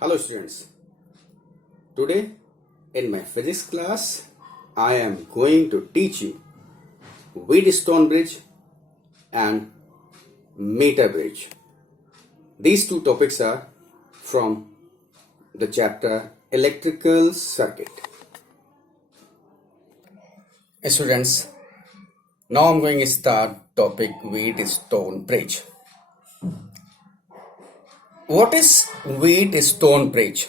Hello students, today in my physics class I am going to teach you Wheatstone bridge and meter bridge. These two topics are from the chapter electrical circuit. Students, now I'm going to start topic Wheatstone bridge. What is Wheatstone bridge?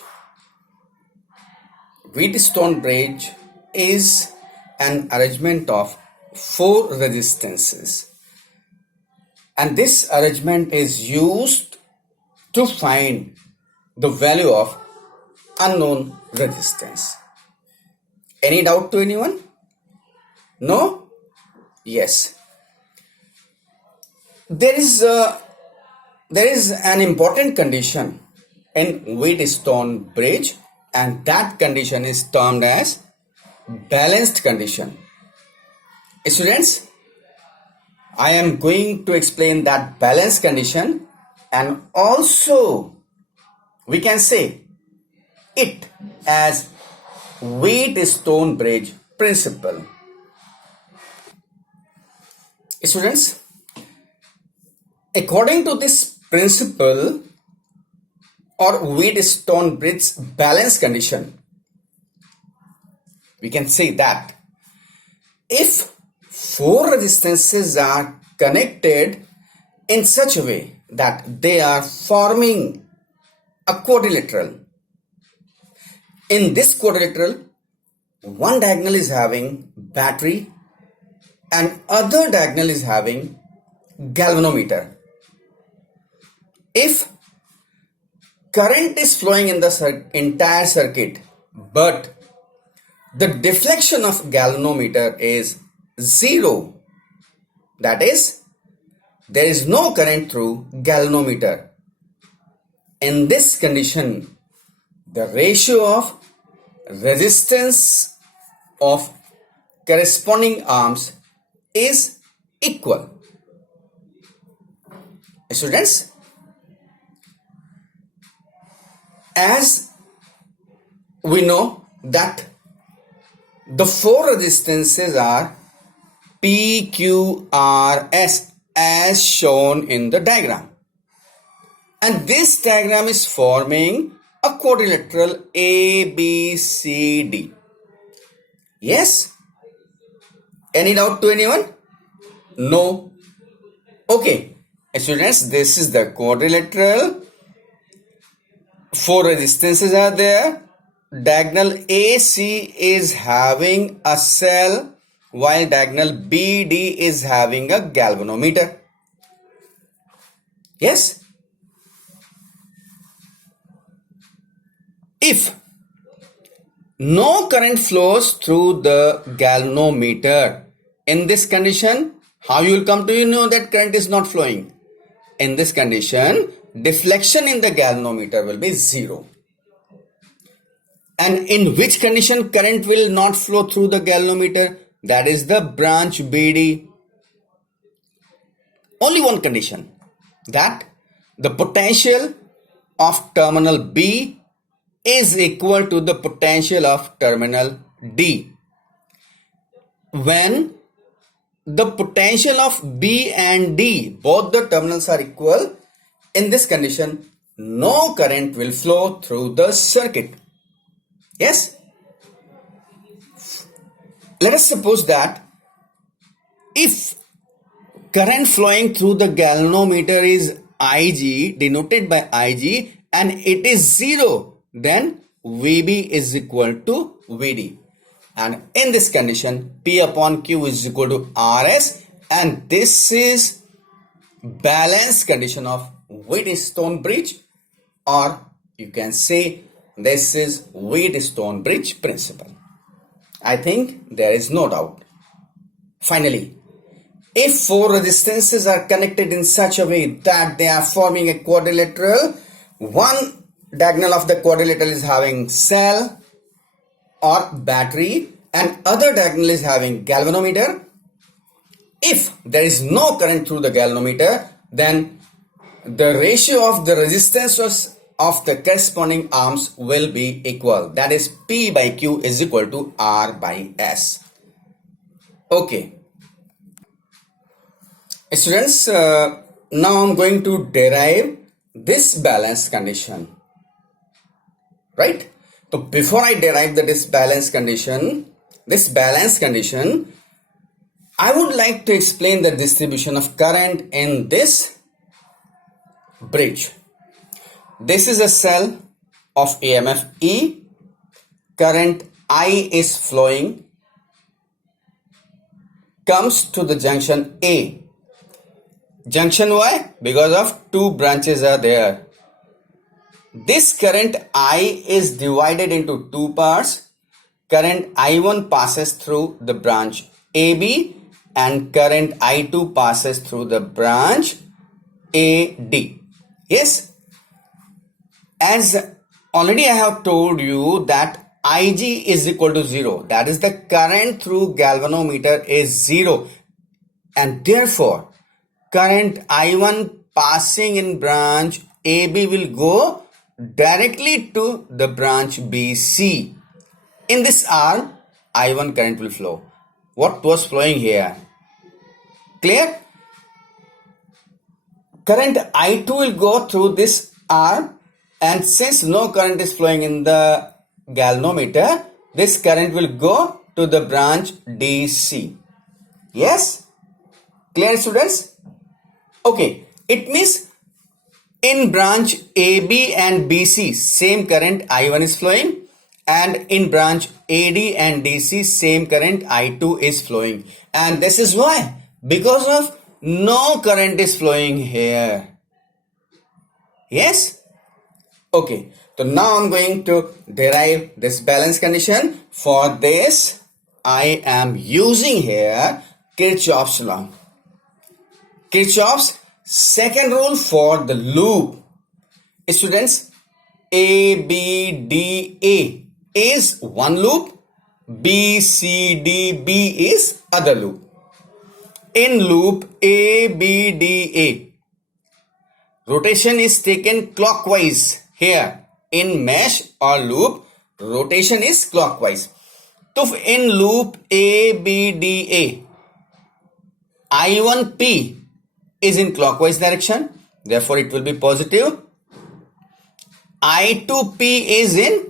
Wheatstone bridge is an arrangement of four resistances, and this arrangement is used to find the value of unknown resistance. Any doubt to anyone? No? Yes. There is an important condition in Wheatstone bridge, and that condition is termed as balanced condition. Students, I am going to explain that balanced condition, and also we can say it as Wheatstone bridge principle. Students, according to this principle or Wheatstone bridge balance condition, we can say that if four resistances are connected in such a way that they are forming a quadrilateral, in this quadrilateral one diagonal is having battery and other diagonal is having galvanometer. If current is flowing in the entire circuit, but the deflection of galvanometer is zero, that is, there is no current through galvanometer. In this condition, the ratio of resistance of corresponding arms is equal. Students, as we know that the four resistances are P, Q, R, S as shown in the diagram, and this diagram is forming a quadrilateral A, B, C, D. Yes? Any doubt to anyone? No? Okay. Students, this is the quadrilateral. Four resistances are there. Diagonal AC is having a cell, while diagonal BD is having a galvanometer. Yes? If no current flows through the galvanometer, in this condition, how you will come to know that current is not flowing? In this condition, deflection in the galvanometer will be zero. And in which condition current will not flow through the galvanometer? That is the branch BD. Only one condition, that the potential of terminal B is equal to the potential of terminal D. When the potential of B and D, both the terminals are equal, in this condition, no current will flow through the circuit. Yes? Let us suppose that if current flowing through the galvanometer is Ig, denoted by Ig, and it is zero, then Vb is equal to Vd. And in this condition, P upon Q is equal to Rs, and this is balanced condition of Wheatstone bridge, or you can say this is Wheatstone bridge principle. I think there is no doubt. Finally, if four resistances are connected in such a way that they are forming a quadrilateral, one diagonal of the quadrilateral is having cell or battery and other diagonal is having galvanometer. If there is no current through the galvanometer, then the ratio of the resistance of the corresponding arms will be equal. That is P by Q is equal to R by S. Okay. Students, now I'm going to derive this balance condition. Right? So before I derive this balance condition, I would like to explain the distribution of current in this bridge. This is a cell of EMF E. Current I is flowing, comes to the junction A. Junction Y, because of two branches are there. This current I is divided into two parts. Current I1 passes through the branch AB and current I2 passes through the branch AD. Yes? As already I have told you that Ig is equal to 0. That is the current through galvanometer is 0. And therefore, current I1 passing in branch AB will go directly to the branch BC. In this arm, I1 current will flow. What was flowing here? Clear? Current I2 will go through this arm, and since no current is flowing in the galvanometer, this current will go to the branch DC. Yes? Clear, students? Okay, it means in branch AB and BC, same current I1 is flowing, and in branch AD and DC, same current I2 is flowing. And this is why, because of no current is flowing here. Yes? Okay, so now I'm going to derive this balance condition. For this, I am using here Kirchhoff's law. Kirchhoff's second rule for the loop. Students, ABDA is one loop, BCDB is other loop. In loop ABDA, rotation is taken clockwise. Here in mesh or loop, rotation is clockwise. So in loop ABDA, I1P is in clockwise direction, therefore it will be positive. I2P is in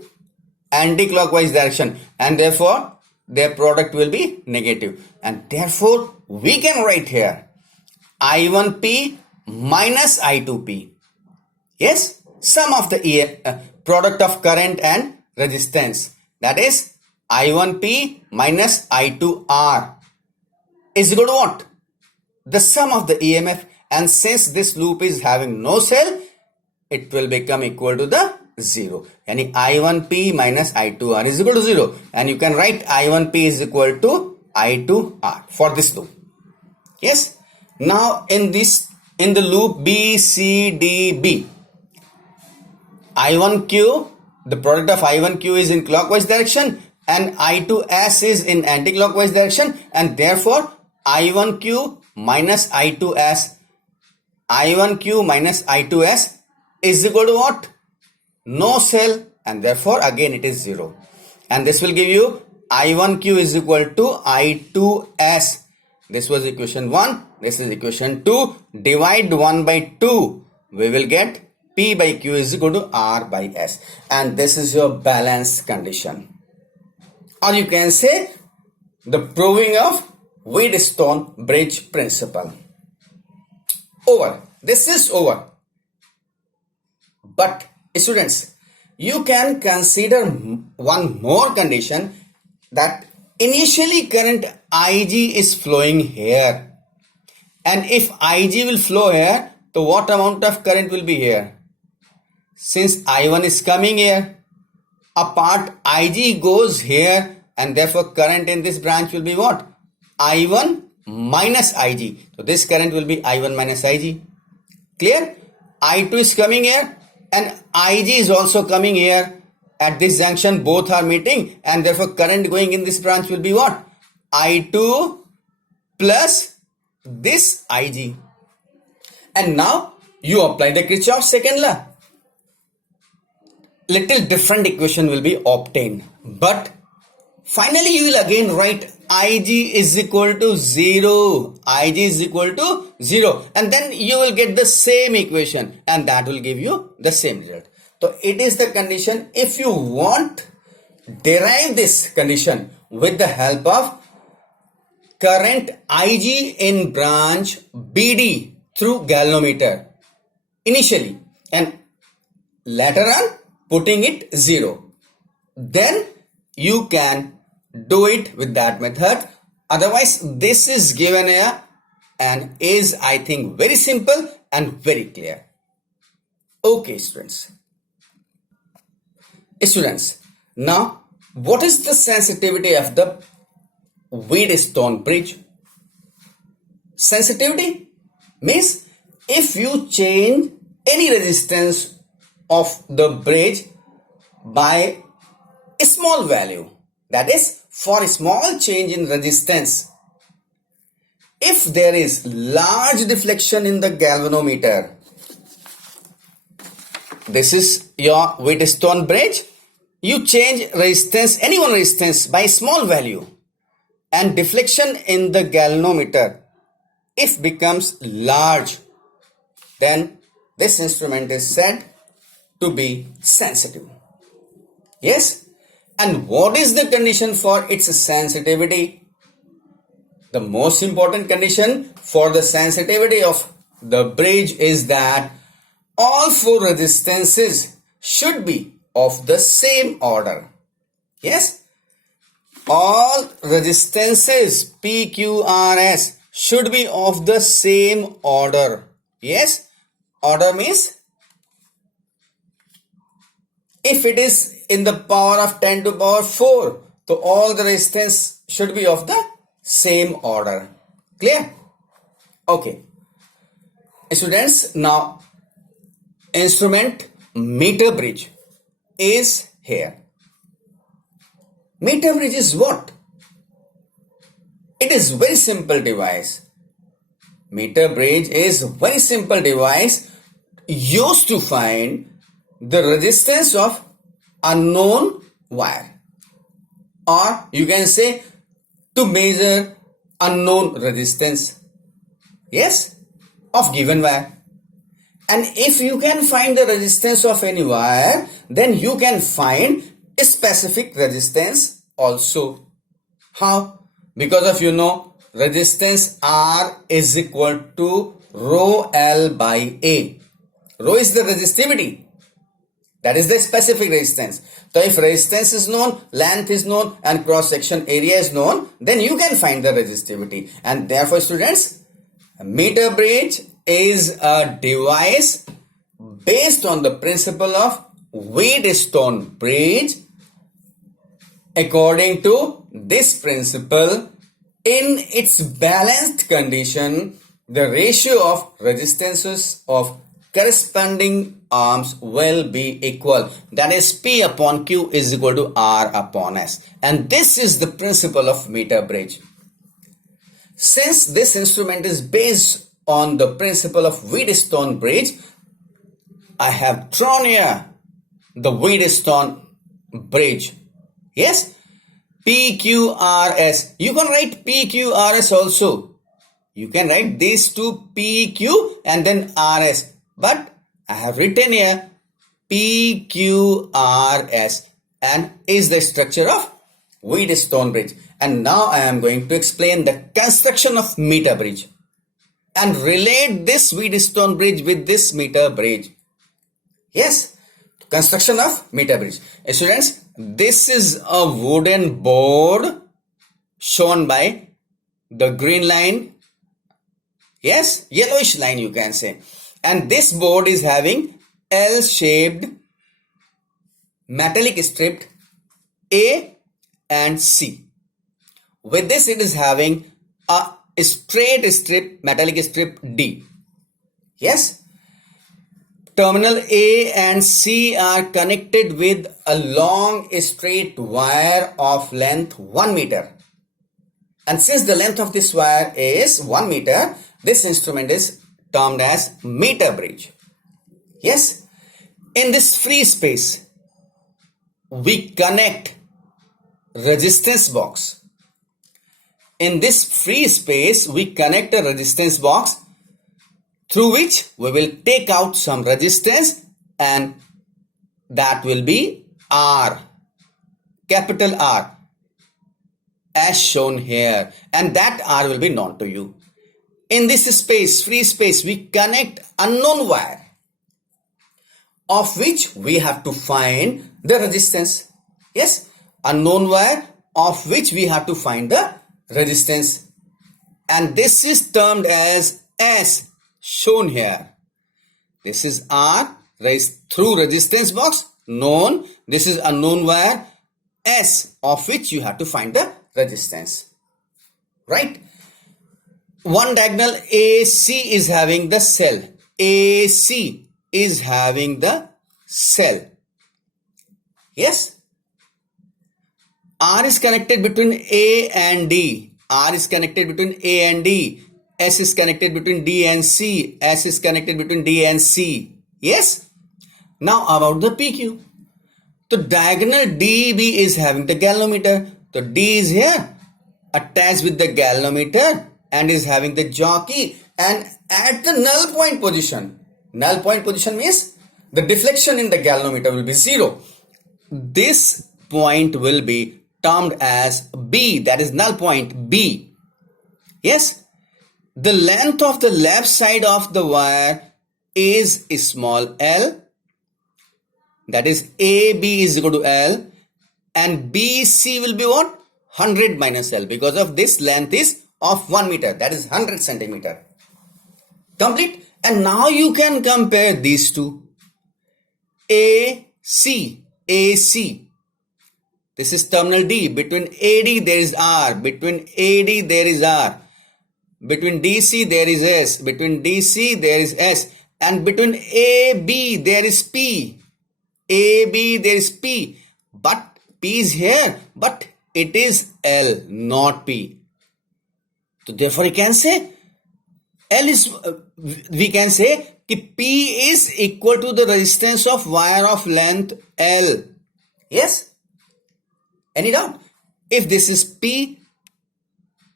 anti-clockwise direction, and therefore their product will be negative. And therefore we can write here I1P minus I2P. Yes, sum of the product of current and resistance, that is I1P minus I2R is equal to what? The sum of the EMF. And since this loop is having no cell, it will become equal to the 0. Yani I1P minus I2R is equal to 0. And you can write I1P is equal to I2R for this loop. Yes. Now in the loop BCDB, I1Q, the product of I1Q is in clockwise direction and I2S is in anti-clockwise direction, and therefore I1Q minus I2S is equal to what? No cell, and therefore again it is 0. And this will give you I1Q is equal to I2S. This was equation 1. This is equation 2. Divide 1 by 2. We will get P by Q is equal to R by S. And this is your balance condition. Or you can say the proving of Wheatstone bridge principle. Over. This is over. But students, you can consider one more condition, that initially current Ig is flowing here. And if Ig will flow here, so what amount of current will be here? Since I1 is coming here, a part Ig goes here, and therefore current in this branch will be what? I1 minus Ig. So this current will be I1 minus Ig. Clear? I2 is coming here and Ig is also coming here. At this junction both are meeting, and therefore current going in this branch will be what? I2 plus this Ig. And now you apply the Kirchhoff's second law. little different equation will be obtained. But finally you will again write Ig is equal to 0. Ig is equal to 0. And then you will get the same equation and that will give you the same result. So it is the condition. If you want, derive this condition with the help of current Ig in branch BD through galvanometer initially and later on putting it 0. Then you can do it with that method. Otherwise this is given here and is, I think, very simple and very clear. Okay students. Now what is the sensitivity of the Wheatstone bridge? Sensitivity means if you change any resistance of the bridge by a small value, that is for a small change in resistance, if there is large deflection in the galvanometer, this is your Wheatstone bridge, you change resistance, any one resistance by small value, and deflection in the galvanometer if becomes large, then this instrument is said to be sensitive. Yes? And what is the condition for its sensitivity? The most important condition for the sensitivity of the bridge is that all four resistances should be of the same order. Yes? All resistances PQRS should be of the same order. Yes? Order means if it is in the power of 10 to the power 4, so all the resistance should be of the same order. Clear? Okay. Students, now instrument meter bridge is here. Meter bridge is what? It is very simple device. Meter bridge is very simple device used to find the resistance of unknown wire, or you can say to measure unknown resistance, yes, of given wire. And if you can find the resistance of any wire, then you can find a specific resistance also. How? Because of resistance R is equal to rho L by A. Rho is the resistivity. That is the specific resistance. So if resistance is known, length is known, and cross section area is known, then you can find the resistivity. And therefore students, a meter bridge is a device based on the principle of Wheatstone bridge. According to this principle, in its balanced condition, the ratio of resistances of corresponding arms will be equal. That is P upon Q is equal to R upon S. And this is the principle of meter bridge. Since this instrument is based on the principle of Wheatstone bridge, I have drawn here the Wheatstone bridge. Yes? PQRS. You can write PQRS also. You can write these two PQ and then RS. But I have written here PQRS and is the structure of Wheatstone bridge. And now I am going to explain the construction of meter bridge and relate this Wheatstone bridge with this meter bridge. Yes, construction of meter bridge. Students, this is a wooden board shown by the green line. Yes, yellowish line you can say. And this board is having L-shaped metallic strip A and C. With this it is having a straight strip, metallic strip D. Yes. Terminal A and C are connected with a long straight wire of length 1 meter. And since the length of this wire is 1 meter, this instrument is termed as meter bridge. Yes. In this free space, we connect resistance box. In this free space, we connect a resistance box through which we will take out some resistance, and that will be R, capital R, as shown here, and that R will be known to you. In this space, free space, we connect unknown wire of which we have to find the resistance. Yes, unknown wire of which we have to find the resistance, and this is termed as S, shown here. This is R raised through resistance box, known. This is unknown wire S, of which you have to find the resistance, right? One diagonal AC is having the cell. AC is having the cell. Yes. R is connected between A and D. R is connected between A and D. S is connected between D and C. S is connected between D and C. Yes. Now about the PQ. The diagonal DB is having the galvanometer. So D is here attached with the galvanometer and is having the jockey, and at the null point position. Null point position means the deflection in the galvanometer will be 0. This point will be termed as B, that is null point B. Yes, the length of the left side of the wire is small l, that is AB is equal to L, and BC will be what? 100 minus L, because of this length is of 1 meter, that is 100 centimeter. Complete. And now you can compare these two. AC. This is terminal D. Between AD there is R. Between AD there is R. Between DC there is S. Between DC there is S. And between AB there is P. AB there is P. But P is here. But it is L, not P. So therefore we can say L is, we can say P is equal to the resistance of wire of length L. Yes? Any doubt? If this is P,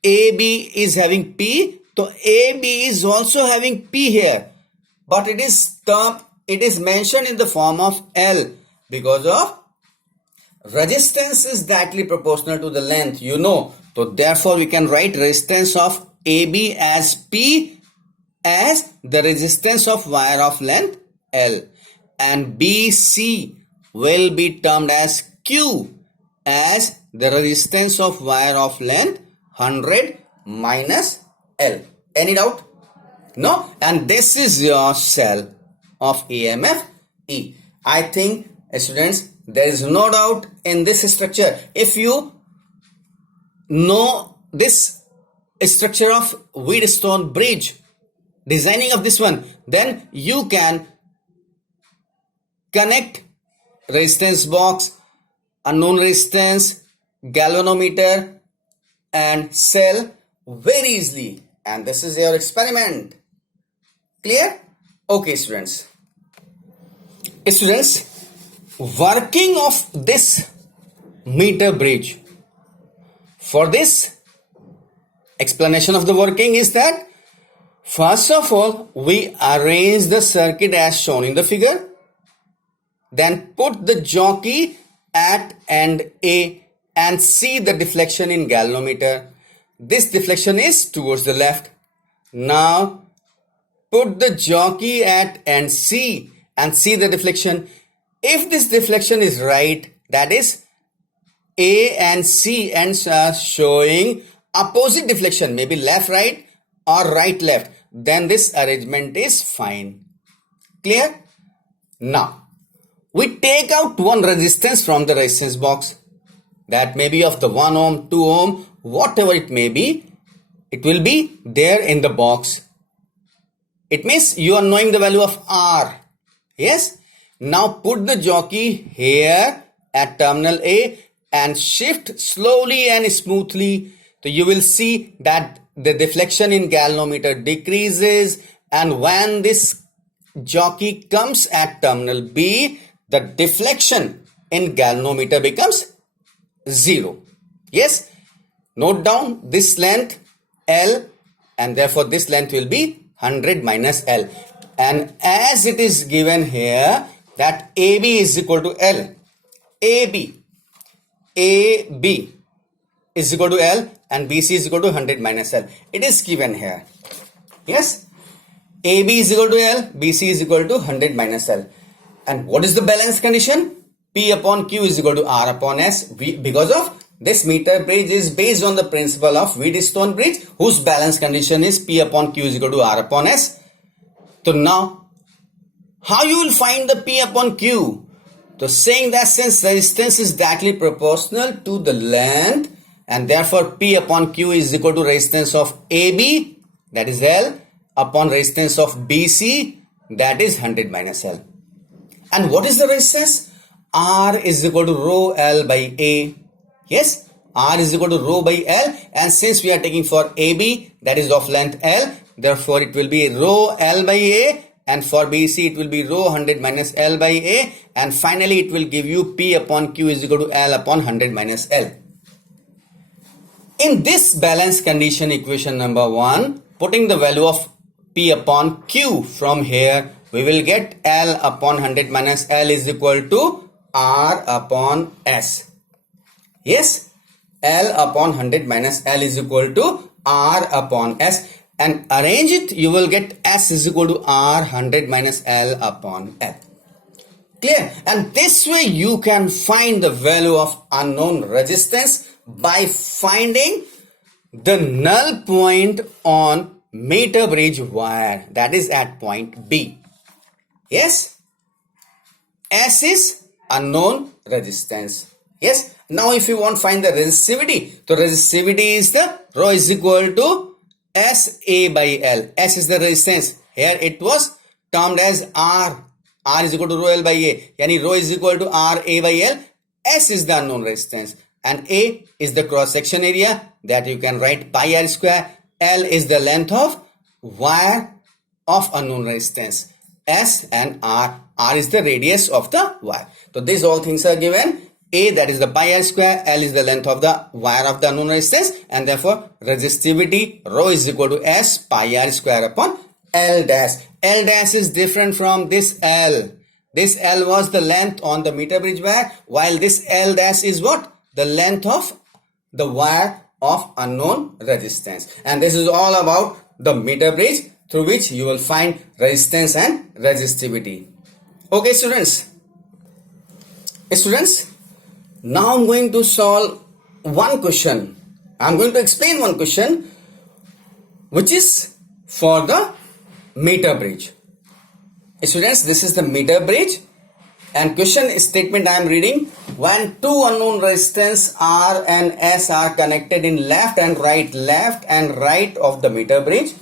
AB is having P, so AB is also having P here. But it is mentioned in the form of L because of resistance is directly proportional to the length, you know. So therefore we can write resistance of AB as P as the resistance of wire of length L, and BC will be termed as Q as the resistance of wire of length 100 minus L. Any doubt? No? And this is your cell of EMF E. I think, students, there is no doubt in this structure. If you know this structure of Wheatstone bridge, designing of this one, then you can connect resistance box, unknown resistance, galvanometer and cell very easily. And this is your experiment. Clear? Okay, students. Students, working of this meter bridge. For this, explanation of the working is that first of all, we arrange the circuit as shown in the figure. Then put the jockey at end A and see the deflection in galvanometer. This deflection is towards the left. Now put the jockey at end C and see the deflection. If this deflection is right, that is A and C ends are showing opposite deflection, maybe left right or right left, then this arrangement is fine. Clear? Now we take out one resistance from the resistance box. That may be of the 1 ohm, 2 ohm, whatever it may be. It will be there in the box. It means you are knowing the value of R. Yes? Now put the jockey here at terminal A and shift slowly and smoothly. So you will see that the deflection in galvanometer decreases, and when this jockey comes at terminal B, the deflection in galvanometer becomes 0. Yes, note down this length L, and therefore this length will be 100 minus L. And as it is given here that AB is equal to L, AB is equal to L and BC is equal to 100 minus L. It is given here. Yes, AB is equal to L, BC is equal to 100 minus L. And what is the balance condition? P upon Q is equal to R upon S. Because of this meter bridge is based on the principle of Wheatstone bridge, whose balance condition is P upon Q is equal to R upon S. So now, how you will find the P upon Q? So saying that since resistance is directly proportional to the length, and therefore P upon Q is equal to resistance of AB, that is L, upon resistance of BC, that is 100 minus L. And what is the resistance? R is equal to rho L by A. Yes, R is equal to rho by L, and since we are taking for AB, that is of length L, therefore it will be rho L by A, and for BC it will be rho 100 minus L by A, and finally it will give you P upon Q is equal to L upon 100 minus L. In this balance condition equation number 1, putting the value of P upon Q from here, we will get L upon 100 minus L is equal to R upon S. Yes, L upon 100 minus L is equal to R upon S, and arrange it, you will get S is equal to R 100 minus L upon L. Clear? And this way you can find the value of unknown resistance by finding the null point on meter bridge wire, that is at point B. Yes, S is unknown resistance. Yes, now if you want to find the resistivity, so resistivity is the rho is equal to SA by L. S is the resistance. Here it was termed as R. R is equal to rho L by A. Yani rho is equal to R A by L. S is the unknown resistance. And A is the cross section area, that you can write pi R square. L is the length of wire of unknown resistance. S and R. R is the radius of the wire. So these all things are given. A, that is the pi R square, L is the length of the wire of the unknown resistance, and therefore resistivity rho is equal to S pi R square upon L dash. L dash is different from this L. This L was the length on the meter bridge wire, while this L dash is what? The length of the wire of unknown resistance. And this is all about the meter bridge through which you will find resistance and resistivity. Okay, students. Now I'm going to solve one question. I'm going to explain one question which is for the meter bridge. Students, this is the meter bridge, and question statement I am reading: when two unknown resistance R and S are connected in left and right of the meter bridge,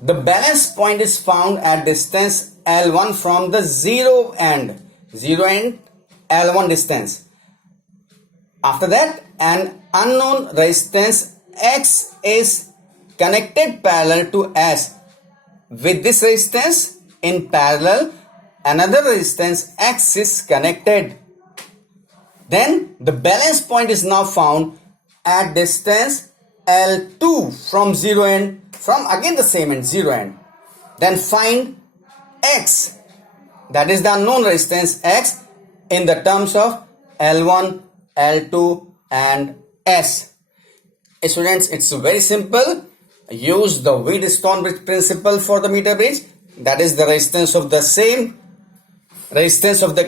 the balance point is found at distance L1 from the zero end L1 distance. After that, an unknown resistance X is connected parallel to S. With this resistance in parallel, another resistance X is connected. Then the balance point is now found at distance L2 from zero end, from again the same end, zero end. Then find X, that is the unknown resistance X, in the terms of L1, L2 and S. Students, it's very simple. Use the Wheatstone bridge principle for the meter bridge. That is, the resistance of the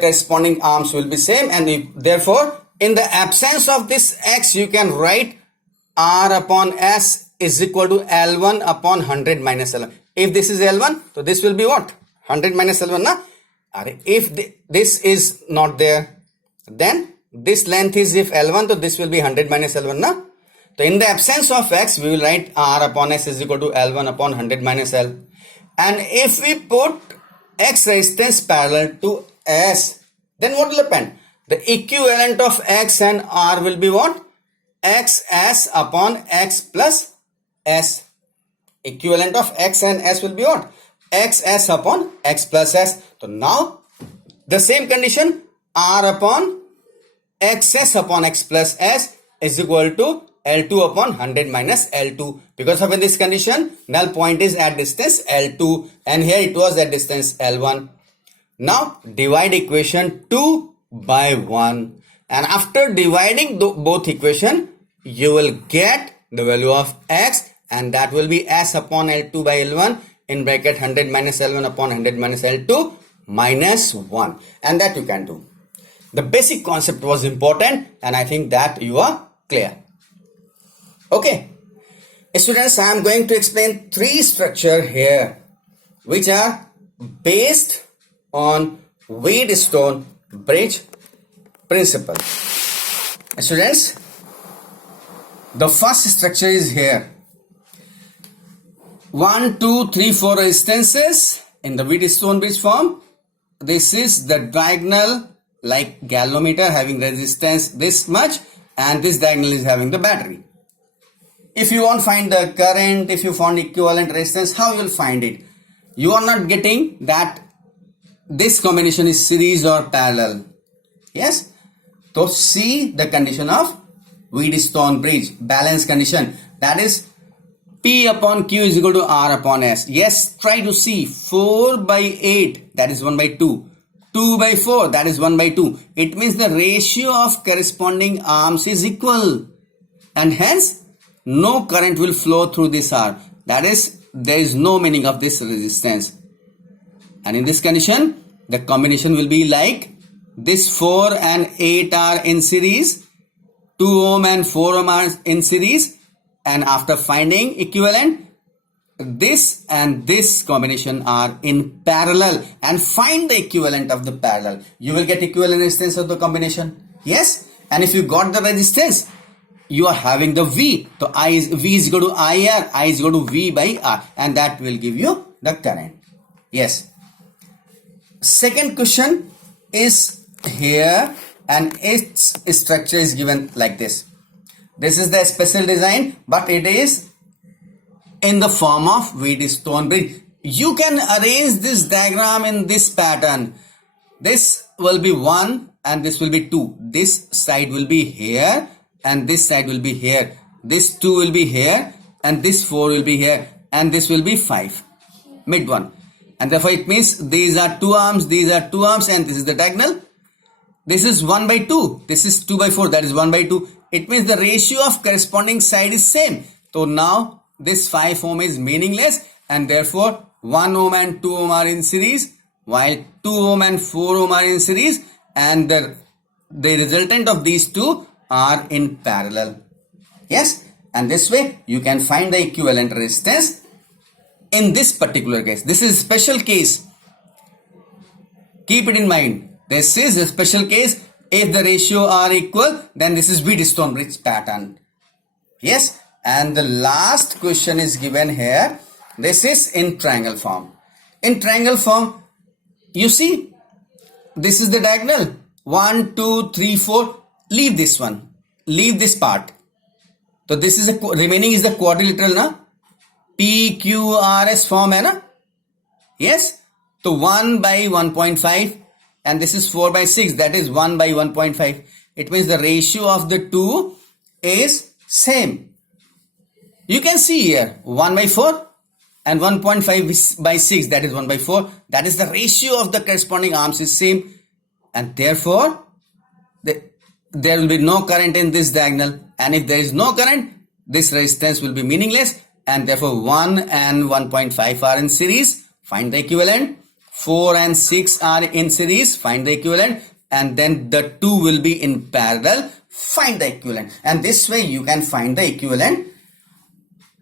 corresponding arms will be same, and therefore in the absence of this X, you can write R upon S is equal to L1 upon 100 minus L1. If this is L1, so this will be what? 100 minus L1, na? If this is not there, then this length is if L1, so this will be 100 minus L1, na? So in the absence of X, we will write R upon S is equal to L1 upon 100 minus L. And if we put X resistance parallel to S, then what will happen? The equivalent of X and R will be what? XS upon X plus S. Equivalent of X and S will be what? XS upon X plus S. So now the same condition, R upon xs upon x plus s is equal to L2 upon 100 minus L2. Because of this condition, null point is at distance L2 and here it was at distance L1. Now divide equation 2 by 1 and after dividing both equation, you will get the value of x and that will be s upon L2 by L1 in bracket 100 minus L1 upon 100 minus L2 minus 1, and that you can do. The basic concept was important and I think that you are clear. Okay, students, I am going to explain 3 structures here which are based on Wheatstone bridge principle. Students, the first structure is here. 1, 2, 3, 4 resistances in the Wheatstone bridge form. This is the diagonal like galvanometer having resistance this much and this diagonal is having the battery. If you want to find the current, if you found equivalent resistance, how you will find it? You are not getting that this combination is series or parallel. Yes? So see the condition of Wheatstone bridge, balance condition, that is P upon Q is equal to R upon S. Yes, try to see 4 by 8, that is 1 by 2. 2 by 4, that is 1 by 2. It means the ratio of corresponding arms is equal and hence no current will flow through this R. That is, there is no meaning of this resistance. And in this condition, the combination will be like this 4 and 8 are in series, 2 ohm and 4 ohm are in series, and after finding equivalent, this and this combination are in parallel and find the equivalent of the parallel. You will get equivalent resistance of the combination. Yes, and if you got the resistance, you are having the V. So V is equal to IR, I is equal to V by R, and that will give you the current. Yes. Second question is here and its structure is given like this. This is the special design, but it is in the form of Wheatstone bridge. You can arrange this diagram in this pattern. This will be 1 and this will be 2. This side will be here and this side will be here. This 2 will be here and this 4 will be here and this will be 5. Mid one. And therefore it means these are 2 arms, these are 2 arms and this is the diagonal. This is 1 by 2. This is 2 by 4. That is 1 by 2. It means the ratio of corresponding side is same. So now this 5 ohm is meaningless and therefore 1 ohm and 2 ohm are in series while 2 ohm and 4 ohm are in series and the resultant of these two are in parallel. Yes, and this way you can find the equivalent resistance in this particular case. This is a special case. Keep it in mind. This is a special case. If the ratio are equal, then this is Wheatstone bridge pattern. Yes, and the last question is given here. This is in triangle form. In triangle form, you see, this is the diagonal. 1, 2, 3, 4. Leave this one. Leave this part. So this is the remaining is the quadrilateral, na? PQRS form, hai na? Yes. So 1 by 1.5 and this is 4 by 6. That is 1 by 1.5. It means the ratio of the two is same. You can see here 1 by 4 and 1.5 by 6. That is 1 by 4. That is the ratio of the corresponding arms is same. And therefore, there will be no current in this diagonal. And if there is no current, this resistance will be meaningless. And therefore, 1 and 1.5 are in series. Find the equivalent. 4 and 6 are in series. Find the equivalent. And then the 2 will be in parallel. Find the equivalent. And this way you can find the equivalent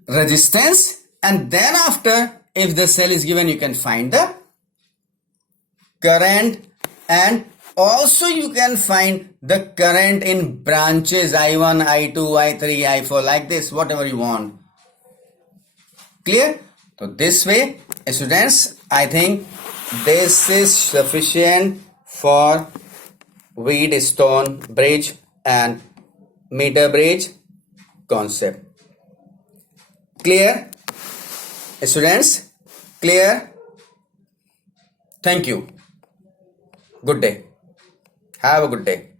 resistance. And then after, if the cell is given, you can find the current. And also you can find the current in branches I1, I2, I3, I4 like this, whatever you want. Clear? So this way, students, I think this is sufficient for Wheatstone bridge and meter bridge concept. Clear? Students, clear? Thank you. Good day. Have a good day.